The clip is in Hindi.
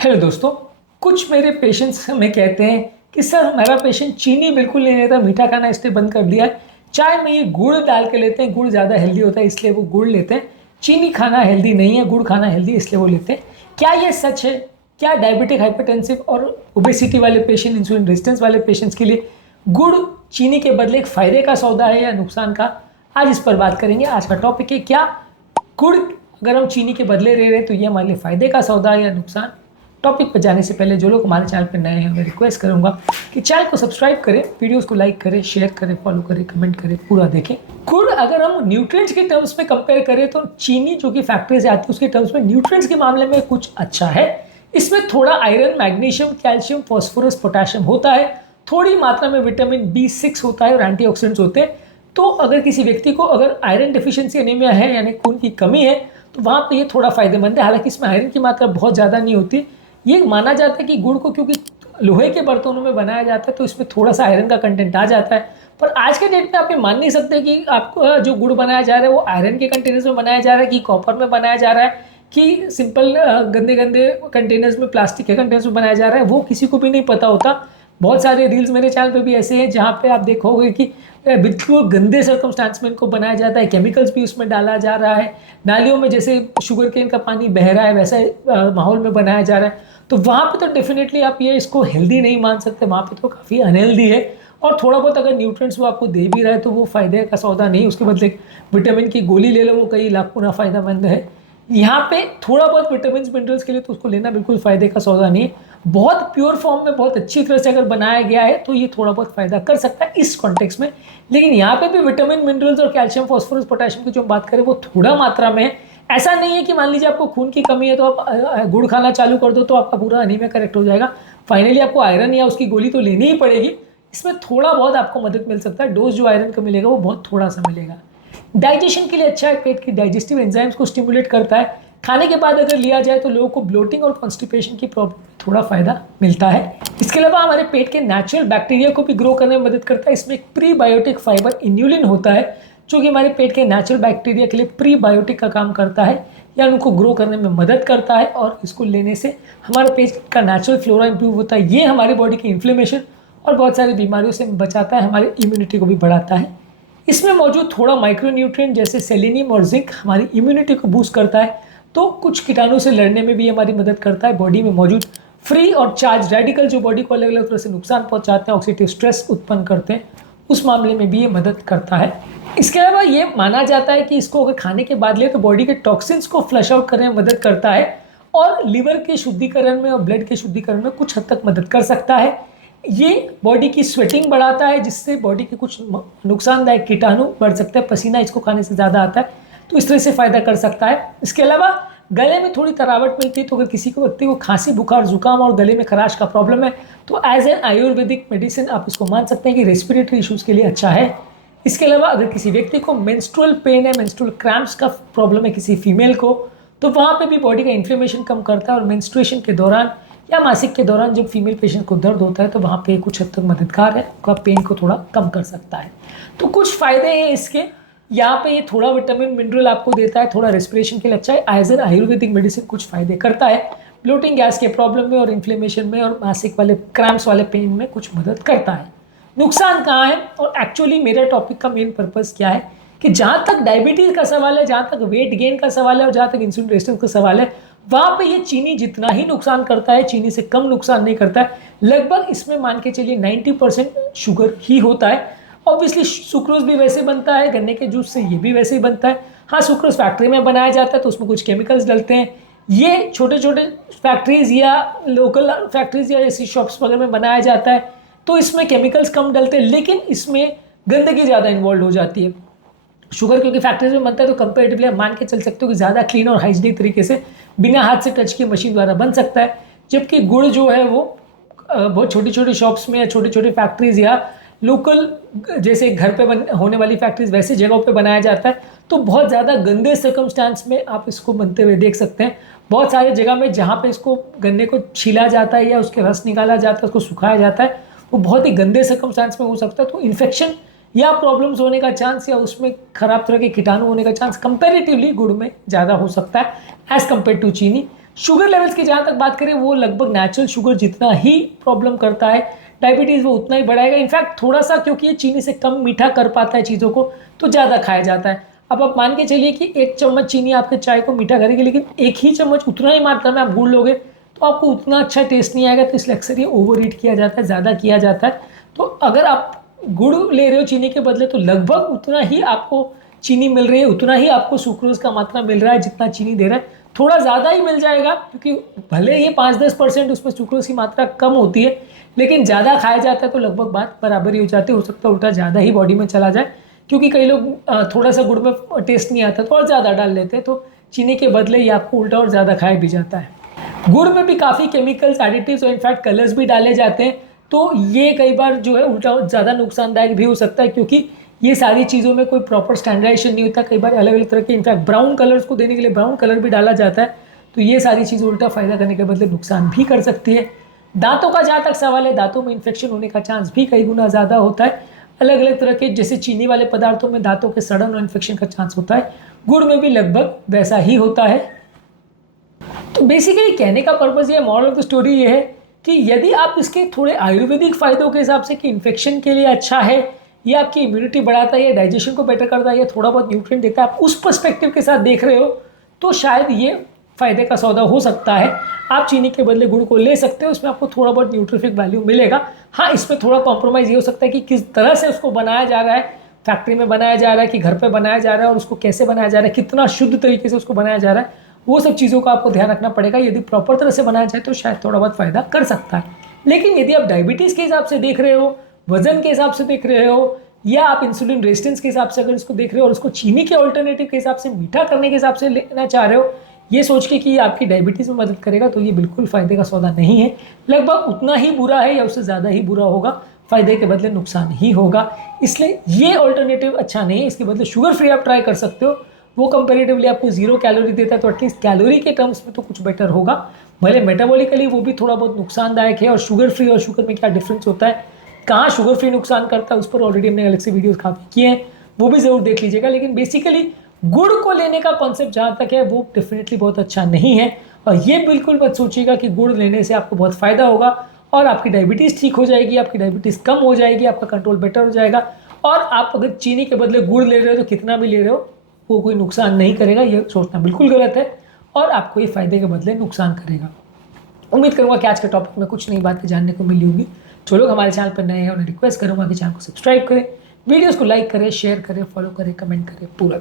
हेलो दोस्तों। कुछ मेरे पेशेंट्स हमें कहते हैं कि सर हमारा पेशेंट चीनी बिल्कुल नहीं लेता, मीठा खाना इसलिए बंद कर दिया है। चाय में ये गुड़ डाल के लेते हैं, गुड़ ज़्यादा हेल्दी होता है इसलिए वो गुड़ लेते हैं। चीनी खाना हेल्दी नहीं है, गुड़ खाना हेल्दी इसलिए वो लेते हैं। क्या ये सच है? क्या डायबिटिक, हाइपरटेंसिव और ओबेसिटी वाले पेशेंट, इंसुलिन रेजिस्टेंस वाले पेशेंट्स के लिए गुड़ चीनी के बदले एक फ़ायदे का सौदा है या नुकसान का? आज इस पर बात करेंगे। आज का टॉपिक है, क्या गुड़ अगर हम चीनी के बदले ले रहे हैं तो ये हमारे लिए फ़ायदे का सौदा है या नुकसान? टॉपिक पर जाने से पहले जो लोग हमारे चैनल पर नए हैं मैं रिक्वेस्ट करूंगा कि चैनल को सब्सक्राइब करें, वीडियोस को लाइक करें, शेयर करें, फॉलो करें, कमेंट करें, पूरा देखें। गुड़ अगर हम न्यूट्रिएंट्स के टर्म्स में कंपेयर करें तो चीनी जो कि फैक्ट्री से आती है उसके टर्म्स में न्यूट्रिएंट्स के मामले में कुछ अच्छा है। इसमें थोड़ा iron, magnesium, calcium, phosphorus, potassium होता है। थोड़ी मात्रा में विटामिन B6 होता है और एंटीऑक्सीडेंट्स होते हैं। तो अगर किसी व्यक्ति को अगर आयरन डिफिशिएंसी एनीमिया है यानी खून की कमी है तो वहाँ पे ये थोड़ा फायदेमंद है। हालांकि इसमें आयरन की मात्रा बहुत ज़्यादा नहीं होती। ये माना जाता है कि गुड़ को क्योंकि लोहे के बर्तनों में बनाया जाता है तो इसमें थोड़ा सा आयरन का कंटेंट आ जाता है। पर आज के डेट में आप ये मान नहीं सकते कि आपको जो गुड़ बनाया जा रहा है वो आयरन के कंटेनर्स में बनाया जा रहा है कि कॉपर में बनाया जा रहा है कि सिंपल गंदे गंदे कंटेनर्स में, प्लास्टिक के कंटेनर्स में बनाया जा रहा है, वो किसी को भी नहीं पता होता। बहुत सारे रील्स मेरे चैनल पे भी ऐसे हैं जहाँ पे आप देखोगे कि बिल्कुल गंदे सर्कमस्टांस में इनको बनाया जाता है, केमिकल्स भी उसमें डाला जा रहा है। नालियों में जैसे शुगर केन का पानी बह रहा है वैसा माहौल में बनाया जा रहा है। तो वहाँ पे तो डेफिनेटली आप ये इसको हेल्दी नहीं मान सकते, वहाँ पे तो काफ़ी अनहेल्दी है। और थोड़ा बहुत अगर न्यूट्रिएंट्स वो आपको दे भी रहा है तो वो फ़ायदे का सौदा नहीं, उसके बदले विटामिन की गोली ले लो वो कई लाख गुना फ़ायदेमंद है। यहाँ पे थोड़ा बहुत विटामिन मिनरल्स के लिए तो उसको लेना बिल्कुल फ़ायदे का सौदा नहीं है। बहुत प्योर फॉर्म में बहुत अच्छी तरह से अगर बनाया गया है तो ये थोड़ा बहुत फ़ायदा कर सकता है इस कॉन्टेक्स्ट में। लेकिन यहाँ पे भी विटामिन, मिनरल्स और कैल्शियम, फॉस्फोरस, पोटेशियम की जो बात करें वो थोड़ा मात्रा में है। ऐसा नहीं है कि मान लीजिए आपको खून की कमी है तो आप गुड़ खाना चालू कर दो तो आपका पूरा अनीमिया करेक्ट हो जाएगा। फाइनली आपको आयरन या उसकी गोली तो लेनी ही पड़ेगी। इसमें थोड़ा बहुत आपको मदद मिल सकता है, डोज जो आयरन का मिलेगा वो बहुत थोड़ा सा मिलेगा। डाइजेशन के लिए अच्छा है, पेट की डाइजेस्टिव एंजाइम्स को स्टिमुलेट करता है। खाने के बाद अगर लिया जाए तो लोगों को ब्लोटिंग और कॉन्स्टिपेशन की प्रॉब्लम थोड़ा फायदा मिलता है। इसके अलावा हमारे पेट के नेचुरल बैक्टीरिया को भी ग्रो करने में मदद करता है। इसमें एक प्रीबायोटिक फाइबर इन्यूलिन होता है जो कि हमारे पेट के नेचुरल बैक्टीरिया के लिए प्रीबायोटिक का काम करता है या उनको ग्रो करने में मदद करता है। और इसको लेने से हमारे पेट का नेचुरल फ्लोरा इंप्रूव होता है। ये हमारी बॉडी की इन्फ्लेमेशन और बहुत सारी बीमारियों से बचाता है, हमारी इम्यूनिटी को भी बढ़ाता है। इसमें मौजूद थोड़ा माइक्रोन्यूट्रिएंट जैसे सेलेनियम और जिंक हमारी इम्यूनिटी को बूस्ट करता है। तो कुछ कीटाणु से लड़ने में भी हमारी मदद करता है। बॉडी में मौजूद फ्री और चार्ज रेडिकल जो बॉडी को अलग अलग तरह से नुकसान पहुंचाते हैं, ऑक्सीडेटिव स्ट्रेस उत्पन्न करते हैं, उस मामले में भी ये मदद करता है। इसके अलावा ये माना जाता है कि इसको अगर खाने के बाद ले तो बॉडी के टॉक्सिन्स को फ्लश आउट करने में मदद करता है और लिवर के शुद्धिकरण में और ब्लड के शुद्धिकरण में कुछ हद तक मदद कर सकता है। ये बॉडी की स्वेटिंग बढ़ाता है जिससे बॉडी के कुछ नुकसानदायक कीटाणु बढ़ सकते हैं। पसीना इसको खाने से ज़्यादा आता है तो इस तरह से फ़ायदा कर सकता है। इसके अलावा गले में थोड़ी तरावट मिलती है तो अगर किसी को व्यक्ति को खांसी, बुखार, जुकाम और गले में खराश का प्रॉब्लम है तो एज एन आयुर्वेदिक मेडिसिन आप इसको मान सकते हैं कि रेस्पिरेटरी इश्यूज़ के लिए अच्छा है। इसके अलावा अगर किसी व्यक्ति को मेंस्ट्रुअल पेन है, मेंस्ट्रुअल क्रैम्प्स का प्रॉब्लम है किसी फीमेल को, तो वहाँ पे भी बॉडी का इन्फ्लेमेशन कम करता है और मेंस्ट्रुएशन के दौरान या मासिक के दौरान जब फीमेल पेशेंट को दर्द होता है तो वहाँ पे कुछ हद तक मददगार है, उसका पेन को थोड़ा कम कर सकता है। तो कुछ फ़ायदे हैं इसके। यहाँ पे ये थोड़ा विटामिन, मिनरल आपको देता है, थोड़ा रेस्पिरेशन के लिए अच्छा है। एज एन आयुर्वेदिक मेडिसिन कुछ फ़ायदे करता है, ब्लोटिंग, गैस के प्रॉब्लम में और इन्फ्लेमेशन में और मासिक वाले क्रैम्प्स वाले पेन में कुछ मदद करता है। नुकसान कहाँ है और एक्चुअली मेरा टॉपिक का मेन पर्पज़ क्या है कि जहाँ तक डायबिटीज़ का सवाल है, जहाँ तक वेट गेन का सवाल है और जहाँ तक इंसुलिन रेजिस्टेंस का सवाल है, वहाँ पे ये चीनी जितना ही नुकसान करता है चीनी से कम नुकसान नहीं करता है। लगभग इसमें मान के चलिए 90% शुगर ही होता है। ऑब्वियसली सुक्रोज भी वैसे बनता है, गन्ने के जूस से ये भी वैसे ही बनता है। हाँ, सुक्रोज फैक्ट्री में बनाया जाता है तो उसमें कुछ केमिकल्स डलते हैं। ये छोटे छोटे फैक्ट्रीज़ या लोकल फैक्ट्रीज़ या ऐसी शॉप्स वगैरह में बनाया जाता है तो इसमें केमिकल्स कम डलते हैं लेकिन इसमें गंदगी ज़्यादा इन्वॉल्व हो जाती है। शुगर क्योंकि फैक्ट्रीज में बनता है तो कंपेरेटिवली आप मान के चल सकते हो कि ज़्यादा क्लीन और हाइजीनिक तरीके से बिना हाथ से टच किए मशीन द्वारा बन सकता है। जबकि गुड़ जो है वो बहुत छोटी छोटी शॉप्स में या छोटी छोटी फैक्ट्रीज या लोकल जैसे घर पे होने वाली फैक्ट्रीज वैसी जगहों पे बनाया जाता है तो बहुत ज़्यादा गंदे सर्कमस्टांस में आप इसको बनते हुए देख सकते हैं। बहुत सारी जगह में जहाँ पे इसको गन्ने को छीला जाता है या उसके रस निकाला जाता है, उसको सुखाया जाता है, वो बहुत ही गंदे सर्कमस्टांस में हो सकता है। तो इन्फेक्शन या प्रॉब्लम्स होने का चांस या उसमें खराब तरह के कीटाणु होने का चांस कंपैरेटिवली गुड़ में ज़्यादा हो सकता है एज़ कम्पेयर टू चीनी। शुगर लेवल्स की जहाँ तक बात करें, वो लगभग नेचुरल शुगर जितना ही प्रॉब्लम करता है डायबिटीज़ वो उतना ही बढ़ाएगा। इनफैक्ट थोड़ा सा, क्योंकि ये चीनी से कम मीठा कर पाता है चीज़ों को, तो ज़्यादा खाया जाता है। अब आप मान के चलिए कि 1 चम्मच चीनी आपके चाय को मीठा करेगी, लेकिन 1 ही चम्मच उतना ही मात्रा में आप गुड़ लोगे तो आपको उतना अच्छा टेस्ट नहीं आएगा। तो इसलिए अक्सर ये ओवर ईट किया जाता है, ज़्यादा किया जाता है। तो अगर आप गुड़ ले रहे हो चीनी के बदले, तो लगभग उतना ही आपको चीनी मिल रही है, उतना ही आपको सुक्रोज का मात्रा मिल रहा है जितना चीनी दे रहा है। थोड़ा ज़्यादा ही मिल जाएगा, क्योंकि भले ही 5-10% उसमें सुक्रोज की मात्रा कम होती है, लेकिन ज़्यादा खाया जाता है तो लगभग बात बराबर ही हो जाती है। हो सकता है उल्टा ज़्यादा ही बॉडी में चला जाए, क्योंकि कई लोग थोड़ा सा गुड़ में टेस्ट नहीं आता तो और ज़्यादा डाल लेते हैं, तो चीनी के बदले ये आपको उल्टा और ज़्यादा खाया भी जाता है। गुड़ में भी काफ़ी केमिकल्स, एडिटिव्स और इनफैक्ट कलर्स भी डाले जाते हैं, तो ये कई बार जो है उल्टा ज़्यादा नुकसानदायक भी हो सकता है, क्योंकि ये सारी चीज़ों में कोई प्रॉपर स्टैंडर्डाइजेशन नहीं होता। कई बार अलग अलग तरह के, इनफैक्ट ब्राउन कलर्स को देने के लिए ब्राउन कलर भी डाला जाता है, तो ये सारी चीज़ उल्टा फ़ायदा करने के बदले नुकसान भी कर सकती है। दांतों का जहाँ तक सवाल है, दांतों में इन्फेक्शन होने का चांस भी कई गुना ज़्यादा होता है। अलग अलग तरह के, जैसे चीनी वाले पदार्थों में दांतों के सड़न और इन्फेक्शन का चांस होता है, गुड़ में भी लगभग वैसा ही होता है। तो बेसिकली कहने का पर्पज़ ये, मॉरल ऑफ द स्टोरी ये है कि यदि आप इसके थोड़े आयुर्वेदिक फ़ायदों के हिसाब से कि इन्फेक्शन के लिए अच्छा है, ये आपकी इम्यूनिटी बढ़ाता है, या डाइजेशन को बेटर करता है, या थोड़ा बहुत न्यूट्रिएंट देता है, आप उस पर्सपेक्टिव के साथ देख रहे हो, तो शायद ये फ़ायदे का सौदा हो सकता है। आप चीनी के बदले गुड़ को ले सकते हो, उसमें आपको थोड़ा बहुत न्यूट्रिफिक वैल्यू मिलेगा। हाँ, इसमें थोड़ा कॉम्प्रोमाइज़ ये हो सकता है कि किस तरह से उसको बनाया जा रहा है, फैक्ट्री में बनाया जा रहा है कि घर पे बनाया जा रहा है, और उसको कैसे बनाया जा रहा है, कितना शुद्ध तरीके से उसको बनाया जा रहा है, वो सब चीज़ों का आपको ध्यान रखना पड़ेगा। यदि प्रॉपर तरह से बनाया जाए तो शायद थोड़ा बहुत फ़ायदा कर सकता है। लेकिन यदि आप डायबिटीज़ के हिसाब से देख रहे हो, वजन के हिसाब से देख रहे हो, या आप इंसुलिन रेजिस्टेंस के हिसाब से अगर इसको देख रहे हो और उसको चीनी के ऑल्टरनेटिव के हिसाब से, मीठा करने के हिसाब से लेना चाह रहे हो, ये सोच के कि आपकी डायबिटीज़ में मदद करेगा, तो ये बिल्कुल फ़ायदे का सौदा नहीं है। लगभग उतना ही बुरा है या उससे ज़्यादा ही बुरा होगा, फ़ायदे के बदले नुकसान ही होगा। इसलिए ये ऑल्टरनेटिव अच्छा नहीं है। इसके बदले शुगर फ्री आप ट्राई कर सकते हो, वो कंपेरेटिवली आपको 0 कैलोरी देता है, तो एटलीस्ट कैलोरी के टर्म्स में तो कुछ बेटर होगा। भले मेटाबॉलिकली वो भी थोड़ा बहुत नुकसानदायक है। और शुगर फ्री और शुगर में क्या डिफरेंस होता है, कहाँ शुगर फ्री नुकसान करता है, उस पर ऑलरेडी हमने अलग से वीडियोस काफ़ी किए हैं, वो भी ज़रूर देख लीजिएगा। लेकिन बेसिकली गुड़ को लेने का कॉन्सेप्ट जहाँ तक है, वो डेफिनेटली बहुत अच्छा नहीं है। और ये बिल्कुल मत सोचिएगा कि गुड़ लेने से आपको बहुत फ़ायदा होगा और आपकी डायबिटीज़ ठीक हो जाएगी, आपकी डायबिटीज़ कम हो जाएगी, आपका कंट्रोल बेटर हो जाएगा। और आप अगर चीनी के बदले गुड़ ले रहे हो तो कितना भी ले रहे हो, वो कोई नुकसान नहीं करेगा, ये सोचना बिल्कुल गलत है, और आपको ये फ़ायदे के बदले नुकसान करेगा। उम्मीद करूँगा कि आज के टॉपिक में कुछ नई बातें जानने को मिली होगी। जो लोग हमारे चैनल पर नए हैं उन्हें रिक्वेस्ट करूँगा कि चैनल को सब्सक्राइब करें, वीडियोज़ को लाइक करें, शेयर करें, फॉलो करें, कमेंट करें, पूरा